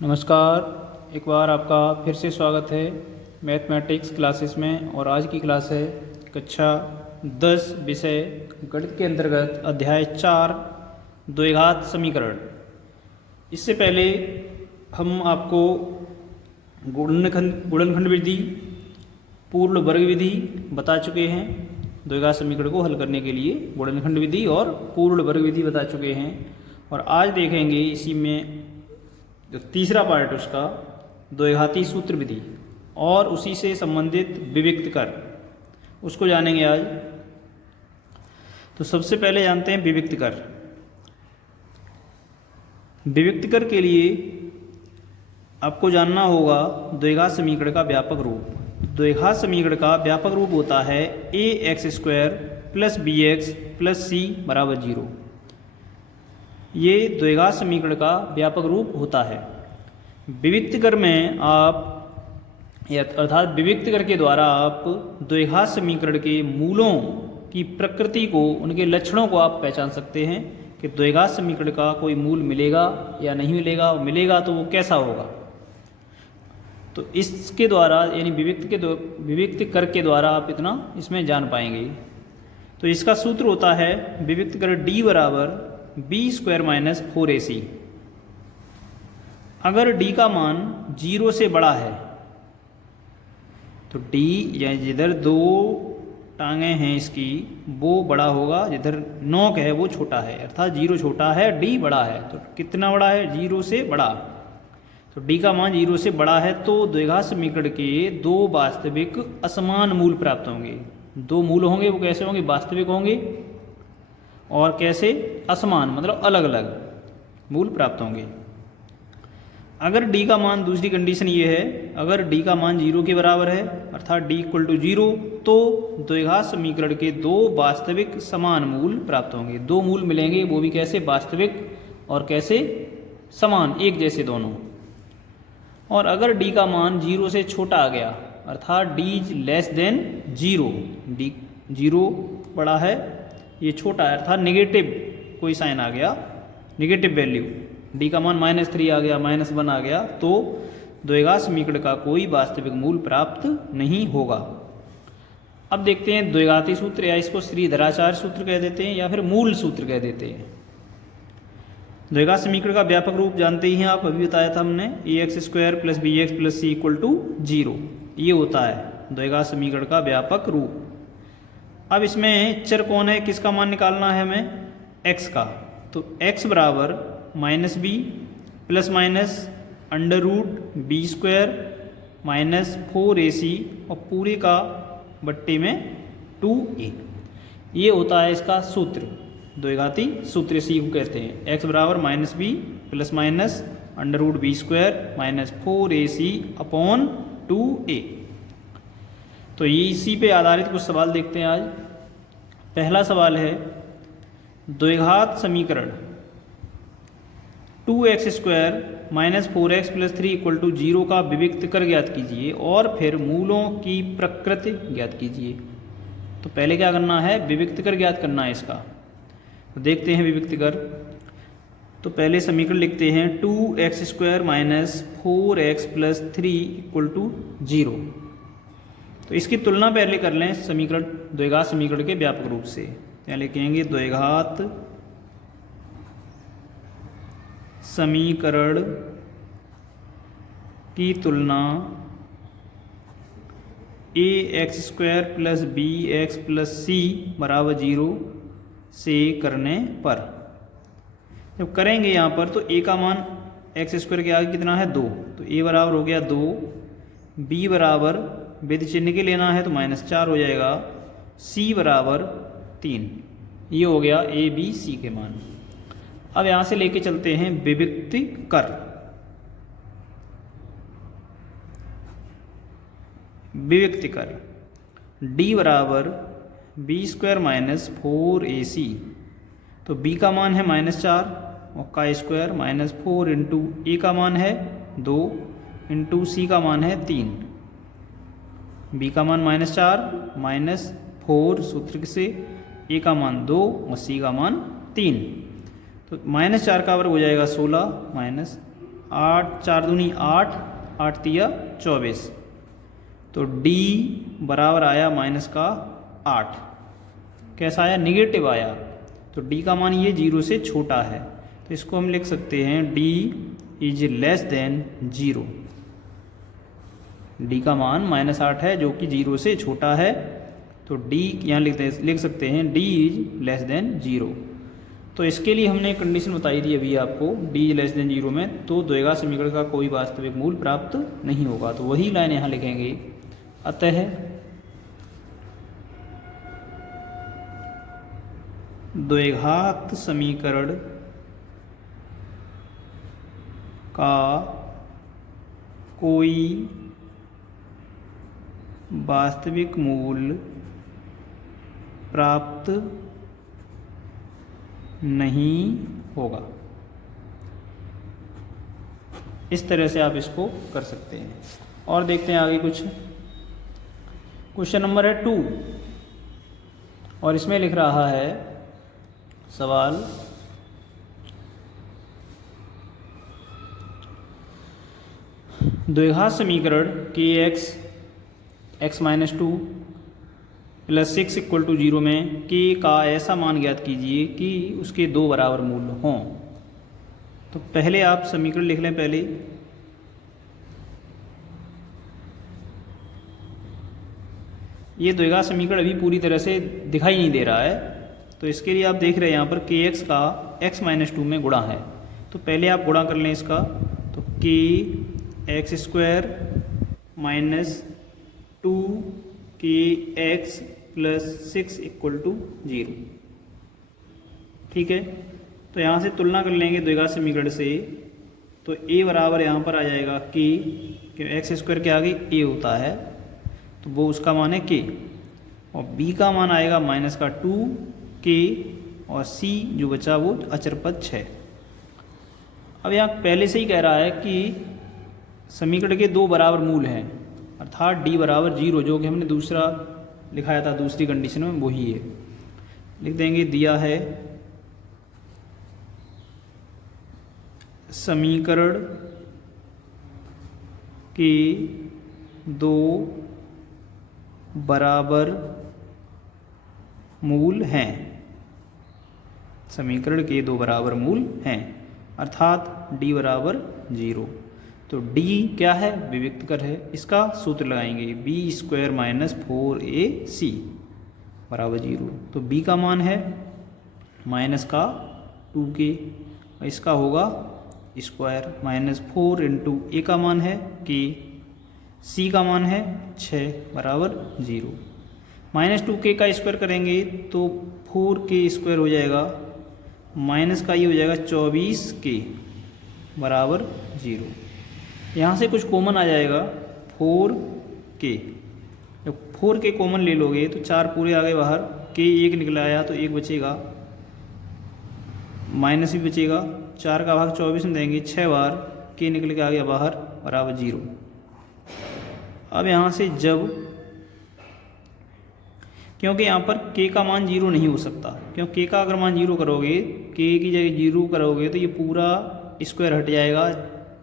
नमस्कार। एक बार आपका फिर से स्वागत है मैथमेटिक्स क्लासेस में। और आज की क्लास है कक्षा 10 विषय गणित के अंतर्गत अध्याय 4 द्विघात समीकरण। इससे पहले हम आपको गुणनखंड विधि, पूर्ण वर्ग विधि बता चुके हैं। द्विघात समीकरण को हल करने के लिए गुणनखंड विधि और पूर्ण वर्ग विधि बता चुके हैं। और आज देखेंगे इसी में जो तीसरा पार्ट उसका द्विघाती सूत्र विधि और उसी से संबंधित विविक्त कर, उसको जानेंगे आज। तो सबसे पहले जानते हैं विविक्त कर। विविक्त कर के लिए आपको जानना होगा द्विघात समीकरण का व्यापक रूप। द्विघात समीकरण का व्यापक रूप होता है ax² + bx + c = 0। ये द्विघात समीकरण का व्यापक रूप होता है। विविक्त कर में आप अर्थात विविक्त कर के द्वारा आप द्विघात समीकरण के मूलों की प्रकृति को, उनके लक्षणों को आप पहचान सकते हैं कि द्विघात समीकरण का कोई मूल मिलेगा या नहीं मिलेगा, मिलेगा तो वो कैसा होगा। तो इसके द्वारा यानी विविक्त कर के द्वारा आप इतना इसमें जान पाएंगे। तो इसका सूत्र होता है विविक्त कर D = b² - 4ac। अगर d का मान 0 से बड़ा है तो d या जिधर दो टांगें हैं इसकी वो बड़ा होगा, जिधर नोक है वो छोटा है। अर्थात 0 छोटा है, d बड़ा है। तो कितना बड़ा है? 0 से बड़ा। तो d का मान 0 से बड़ा है तो द्विघात समीकरण के दो वास्तविक असमान मूल प्राप्त होंगे। दो मूल होंगे, वो कैसे होंगे? वास्तविक होंगे। और कैसे? असमान, मतलब अलग अलग मूल प्राप्त होंगे। अगर d का मान, दूसरी कंडीशन ये है, अगर d का मान 0 के बराबर है अर्थात d = 0 तो द्विघात समीकरण के दो वास्तविक समान मूल प्राप्त होंगे। दो मूल मिलेंगे, वो भी कैसे? वास्तविक और कैसे? समान, एक जैसे दोनों। और अगर d का मान 0 से छोटा आ गया अर्थात d < 0, d 0 बड़ा है, ये छोटा है अर्थात नेगेटिव कोई साइन आ गया, नेगेटिव वैल्यू, d का मान -3 आ गया, -1 आ गया, तो द्विघात समीकरण का कोई वास्तविक मूल प्राप्त नहीं होगा। अब देखते हैं द्विघाती सूत्र, या इसको श्रीधराचार्य सूत्र कह देते हैं या फिर मूल सूत्र कह देते हैं। द्विघात समीकरण का व्यापक रूप जानते ही हैं आप, अभी बताया था हमने, ax² + bx + c = 0। ये होता है द्विघात समीकरण का व्यापक रूप। अब इसमें चर कौन है, किसका मान निकालना है हमें? x का। तो x = -b ± √b² - 4ac और पूरे का बट्टे में 2a। ये होता है इसका सूत्र, द्विघाती सूत्र इसी को कहते हैं। x = -b ± √b² - 4ac/2a। तो ये इसी पे आधारित कुछ सवाल देखते हैं आज। पहला सवाल है द्विघात समीकरण 2x² - 4x + 3 = 0 का विविक्त कर ज्ञात कीजिए और फिर मूलों की प्रकृति ज्ञात कीजिए। तो पहले क्या करना है? विविक्त कर ज्ञात करना है इसका। तो देखते हैं विविक्त कर। तो पहले समीकरण लिखते हैं 2x² - 4x + 3 = 0। तो इसकी तुलना पहले कर लें समीकरण, द्विघात समीकरण के व्यापक रूप से। यहाँ लिखेंगे द्विघात समीकरण की तुलना ax² + bx + c = 0 से करने पर, जब करेंगे यहाँ पर तो a का मान x² के आगे कितना है? 2। तो a बराबर हो गया 2, b बराबर विद चिन्ह के लेना है तो -4 हो जाएगा, c बराबर 3। ये हो गया a b c के मान। अब यहाँ से लेके चलते हैं विविक्त कर। विविक्त कर d = b² - 4ac। तो b का मान है -4 और का स्क्वायर -4 × a का मान है 2 × c का मान है 3। b का मान -4 -4 सूत्र से, a का मान 2 और c का मान 3। तो -4 का वर्ग हो जाएगा 16 - 8 4 दूनी 8, 8 तिया 24, तो D बराबर आया माइनस का 8। कैसा आया? निगेटिव आया। तो D का मान ये 0 से छोटा है, तो इसको हम लिख सकते हैं D is less than 0। D का मान -8 है जो कि 0 से छोटा है, तो D यहाँ लिख सकते हैं D इज लेस देन 0। तो इसके लिए हमने कंडीशन बताई थी अभी आपको, D इज लेस देन 0 में, तो द्विघात समीकरण का कोई वास्तविक मूल प्राप्त नहीं होगा। तो वही लाइन यहाँ लिखेंगे, अतः द्विघात समीकरण का कोई वास्तविक मूल प्राप्त नहीं होगा। इस तरह से आप इसको कर सकते हैं। और देखते हैं आगे कुछ। क्वेश्चन नंबर है 2, और इसमें लिख रहा है सवाल, द्विघात समीकरण के x -2 + 6 = 0 में k का ऐसा मान ज्ञात कीजिए कि उसके दो बराबर मूल हों। तो पहले आप समीकरण लिख लें। पहले ये द्विघात समीकरण अभी पूरी तरह से दिखाई नहीं दे रहा है, तो इसके लिए आप देख रहे हैं यहाँ पर kx का x -2 में गुणा है। तो पहले आप गुणा कर लें इसका, तो kx² - 2kx + 6 = 0। ठीक है, तो यहाँ से तुलना कर लेंगे द्विघात समीकरण से। तो a बराबर यहाँ पर आ जाएगा k, x² के आगे a होता है, तो वो उसका मान है k, और b का मान आएगा -2k, और c जो बचा वो अचर पद 6। अब यहाँ पहले से ही कह रहा है कि समीकरण के दो बराबर मूल हैं, अर्थात d बराबर 0, जो कि हमने दूसरा लिखाया था दूसरी कंडीशन में, वही है। लिख देंगे, दिया है समीकरण के दो बराबर मूल हैं। समीकरण के दो बराबर मूल हैं, अर्थात d बराबर 0। तो d क्या है? विविक्तकर है। इसका सूत्र लगाएंगे, b² - 4ac बराबर 0। तो b का मान है -2k, इसका होगा स्क्वायर, -4 × a का मान है k, c का मान है 6 बराबर 0। -2k का स्क्वायर करेंगे तो 4k² हो जाएगा, माइनस का ये हो जाएगा 24k बराबर 0। यहाँ से कुछ कॉमन आ जाएगा 4k, जब 4k कॉमन ले लोगे तो 4 पूरे आ गए बाहर, k 1 निकला आया तो 1 बचेगा, माइनस भी बचेगा, 4 का भाग 24 में देंगे 6 बार, k निकल के आ गया बाहर बराबर 0। अब यहाँ से जब, क्योंकि यहाँ पर k का मान 0 नहीं हो सकता, क्योंकि k का अगर मान 0 करोगे, k की जगह 0 करोगे तो ये पूरा स्क्वायर हट जाएगा,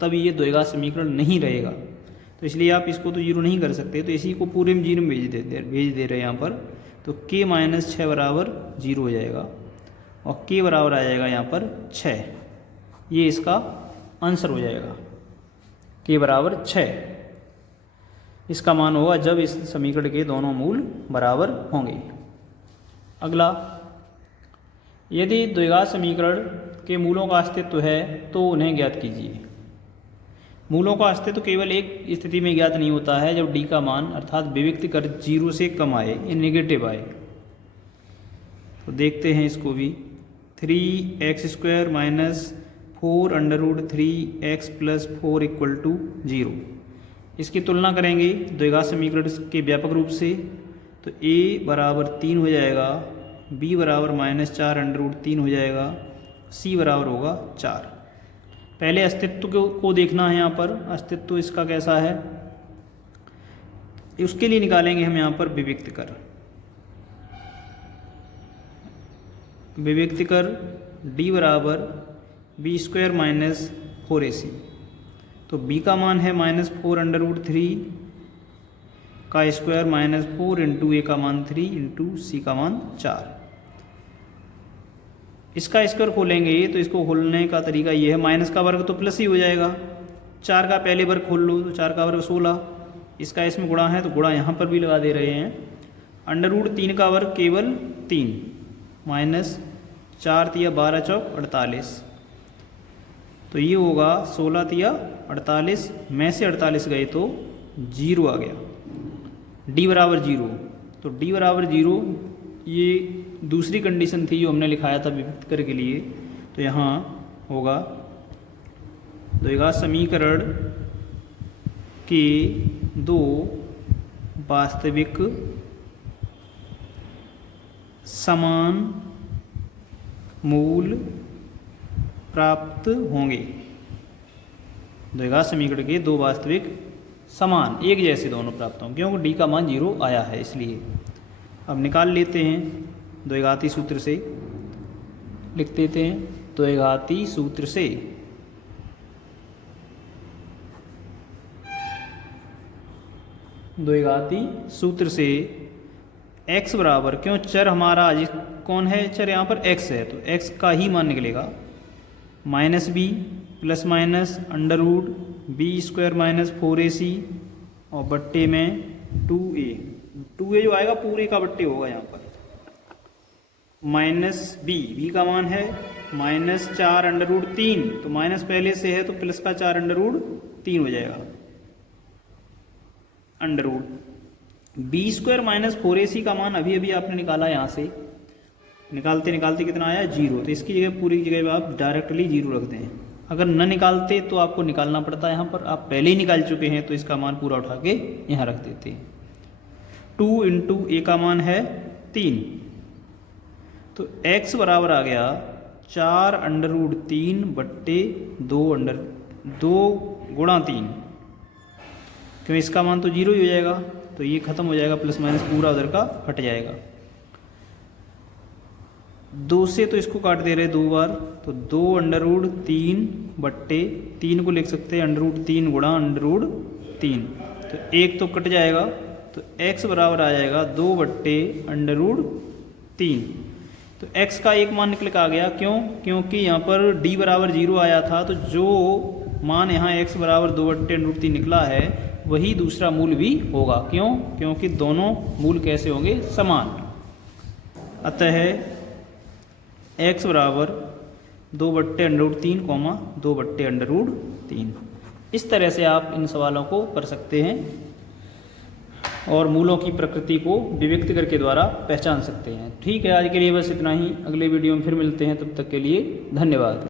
तब ये द्विघात समीकरण नहीं रहेगा। तो इसलिए आप इसको तो 0 नहीं कर सकते, तो इसी को पूरे में 0 में भेज दे रहे हैं यहाँ पर। तो k - 6 बराबर 0 हो जाएगा, और k बराबर आ जाएगा यहाँ पर 6। ये इसका आंसर हो जाएगा, k बराबर 6 इसका मान होगा जब इस समीकरण के दोनों मूल बराबर होंगे। अगला, यदि द्विघात समीकरण के मूलों का अस्तित्व है तो उन्हें ज्ञात कीजिए। मूलों का अस्तित्व केवल एक स्थिति में ज्ञात नहीं होता है, जब d का मान अर्थात विविक्तकर 0 से कम आए या नेगेटिव आए। तो देखते हैं इसको भी, 3x² - 4√3x + 4 = 0। इसकी तुलना करेंगे द्विघात समीकरण के व्यापक रूप से, तो a बराबर 3 हो जाएगा, b बराबर -4√3 हो जाएगा, c बराबर होगा 4। पहले अस्तित्व को देखना है। यहाँ पर अस्तित्व इसका कैसा है, उसके लिए निकालेंगे हम यहाँ पर विविक्तकर। विविक्तकर d बराबर b² - 4ac, तो b का मान है -4√3 का स्क्वायर -4 इंटू ए का मान 3 इंटू सी का मान 4। इसका स्क्वायर खोलेंगे तो इसको खोलने का तरीका ये है, माइनस का वर्ग तो प्लस ही हो जाएगा, 4 का पहले वर्ग खोल लो तो 4 का वर्ग 16, इसका इसमें गुणा है तो गुणा यहाँ पर भी लगा दे रहे हैं। √3 का वर्ग केवल 3 माइनस 4 तिया 12 चौक 48, तो ये होगा 16 तिया 48 में से 48 गए तो 0 आ गया, d बराबर 0। तो d बराबर 0 ये दूसरी कंडीशन थी जो हमने लिखाया था विभक्त कर के लिए, तो यहाँ होगा देगा समीकरण के दो वास्तविक समान मूल प्राप्त होंगे। देगा समीकरण के दो वास्तविक समान एक जैसे दोनों प्राप्त होंगे, क्योंकि d का मान 0 आया है इसलिए। अब निकाल लेते हैं, द्विघाती सूत्र से लिख देते हैं। द्विघाती सूत्र से x बराबर, क्यों चर हमारा आज कौन है, चर यहाँ पर x है तो x का ही मान निकलेगा, -b plus minus √b² -4ac और बट्टे में 2a जो आएगा पूरे का बट्टे होगा यहाँ पर, -b का मान है -4√3, तो माइनस पहले से है तो प्लस का 4√3 हो जाएगा, √b² -4ac का मान अभी अभी आपने निकाला, यहाँ से निकालते निकालते कितना आया 0, तो इसकी जगह पूरी जगह आप डायरेक्टली 0 रख दें। अगर न निकालते तो आपको निकालना पड़ता है, यहाँ पर आप पहले ही निकाल चुके हैं तो इसका मान पूरा उठा के यहाँ रख देते हैं। 2 इंटू ए का मान है 3, तो x बराबर आ गया 4√3 बट्टे 2 गुणा 3, क्यों इसका मान तो 0 ही हो जाएगा, तो ये खत्म हो जाएगा, प्लस माइनस पूरा उधर का हट जाएगा। 2 से तो इसको काट दे रहे 2 बार, तो 2√3 बट्टे 3 को लिख सकते हैं √3 गुणा √3, तो 1 तो कट जाएगा, तो x बराबर आ जाएगा 2 बट्टे √3। तो x का एक मान निकल के आ गया, क्यों, क्योंकि यहाँ पर d बराबर 0 आया था, तो जो मान यहाँ x बराबर 2 बट्टे √3 निकला है वही दूसरा मूल भी होगा, क्यों, क्योंकि दोनों मूल कैसे होंगे, समान। अतः x बराबर 2 बट्टे √3, 2 बट्टे √3। इस तरह से आप इन सवालों को कर सकते हैं और मूलों की प्रकृति को विभक्त करके द्वारा पहचान सकते हैं। ठीक है, आज के लिए बस इतना ही, अगले वीडियो में फिर मिलते हैं, तब तक के लिए धन्यवाद।